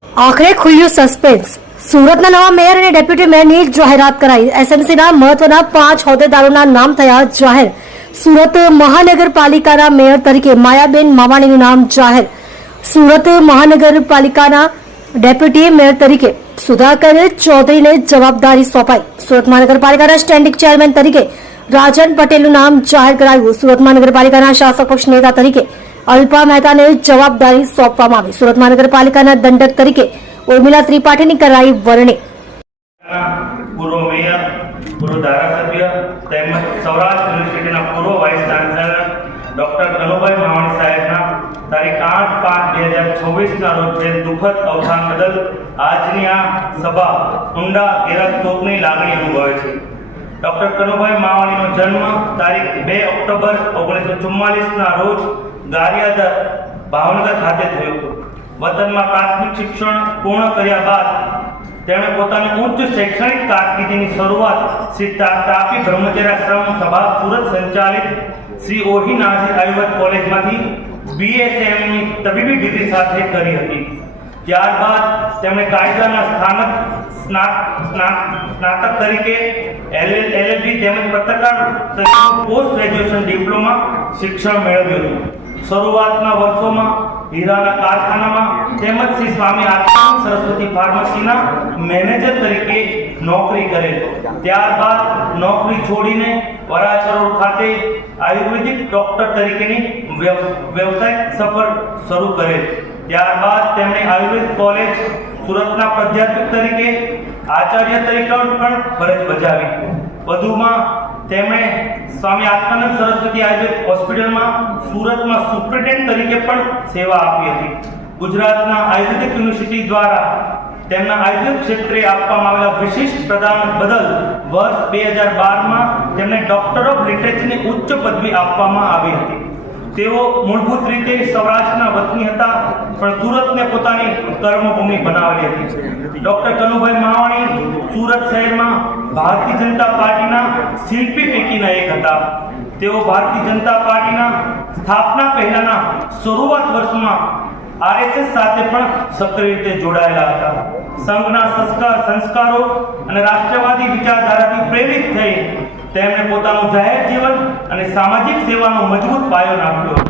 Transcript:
આખરે ખુલ્યું સસ્પેન્સ. સુરતના નવા મેયર અને ડેપ્યુટી મેયરની જાહેરાત કરાઈ. એસએમસીના મહત્વના 5 હોદ્દેદારોના નામ થયા જાહેર. સુરત મહાનગરપાલિકાના મેયર તરીકે માયાબેન માવાણીનું નામ જાહેર. સુરત મહાનગરપાલિકાના ડેપ્યુટી મેયર તરીકે સુધાકર ચૌધરીને જવાબદારી સોંપાઈ. સુરત મહાનગરપાલિકાના સ્ટેન્ડિંગ ચેરમેન તરીકે રાજન પટેલનું નામ જાહેર કરાયું. સુરત મહાનગરપાલિકાના શાસક પક્ષ નેતા તરીકે અલ્પા મહેતાને જવાબદારી સોંપવામાં આવી. સુરત મહાનગરપાલિકાના દંડક તરીકે ઉર્મિલા ત્રિપાઠીની કરાઈ વરણી. પૂર્વ મેયર, પૂર્વ ધારાસભ્ય તેમજ સૌરાષ્ટ્ર યુનિવર્સિટીના પૂર્વ vice chancellor doctor Kanubhai Mavani સાહેબના તારીખ 8/5/2024ના રોજ થયેલ દુઃખદ અવસાન બદલ આજની આ સભા ઊંડા ઘેરા શોકની લાગણી અનુભવે છે. ડોક્ટર કનુભાઈ માવાણીનો જન્મ તારીખ 2 ઓક્ટોબર 1944ના રોજ ગારિયાદર ભાવનગર ખાતે થયો હતો. વતનમાં પ્રાથમિક શિક્ષણ પૂર્ણ કર્યા બાદ તેમણે પોતાની ઉચ્ચ શૈક્ષણિક કારકિર્દીની શરૂઆત શ્રી તાપી બ્રહ્મચર્યાશ્રમ સભા સુરત સંચાલિત શ્રી ઓહી નાઝીર આયુર્વેદ કોલેજમાંથી BSMની તબીબી ડિગ્રી સાથે કરી હતી. ત્યારબાદ તેમણે કાયદાના સ્નાતક તરીકે LLB તેમજ પત્રકાર પોસ્ટ ગ્રેજ્યુએશન ડિપ્લોમા શિક્ષણ મેળવ્યું હતું. શરૂઆતના વર્ષોમાં હીરાના કારખાનામાં તેમજ શ્રી સ્વામી આત્માનંદ સરસ્વતી ફાર્મસીના મેનેજર તરીકે નોકરી કરેલ. ત્યારબાદ નોકરી છોડીને વરાછા રોડ ખાતે આયુર્વેદિક ડોક્ટર તરીકેની વ્યવસાયિક સફર શરૂ કરેલ. ત્યારબાદ તેમણે આયુર્વેદ કોલેજ સુરતના પ્રાધ્યાપક તરીકે આચાર્ય તરીકે પણ ફરજ બજાવી. વધુમાં તેમણે સ્વામી આત્માનંદ સરસ્વતી આયુર્વેદ હોસ્પિટલમાં સુરતમાં સુપ્રિન્ટેન્ડન્ટ તરીકે પણ સેવા આપી હતી. ગુજરાતના આયુર્વેદિક યુનિવર્સિટી દ્વારા તેમના આયુર્વેદ ક્ષેત્રે આપવામાં આવેલા વિશિષ્ટ પ્રદાન બદલ વર્ષ 2012માં તેમને ડોક્ટર ઓફ લિટરેચરની ઉચ્ચ પદવી આપવામાં આવી હતી. તેઓ મૂળભૂત રીતે સૌરાષ્ટ્રના વતની હતા, પણ સુરતને પોતાની કર્મભૂમિ બનાવેલી હતી. ડોક્ટર કનુભાઈ માવાણી સુરત શહેરમાં ભારતીય જનતા પાર્ટીના શિલ્પી પૈકીના એક હતા. તેઓ ભારતીય જનતા પાર્ટીના સ્થાપના પહેલાના શરૂઆત વર્ષમાં RSS સાથે પણ સક્રિય રીતે જોડાયેલા હતા. સંઘના સંસ્કારો અને રાષ્ટ્રવાદી વિચારધારાથી પ્રેરિત થઈ તેમણે પોતાનું જાહેર જીવન અને સામાજિક સેવાનો મજબૂત પાયો નાખ્યો.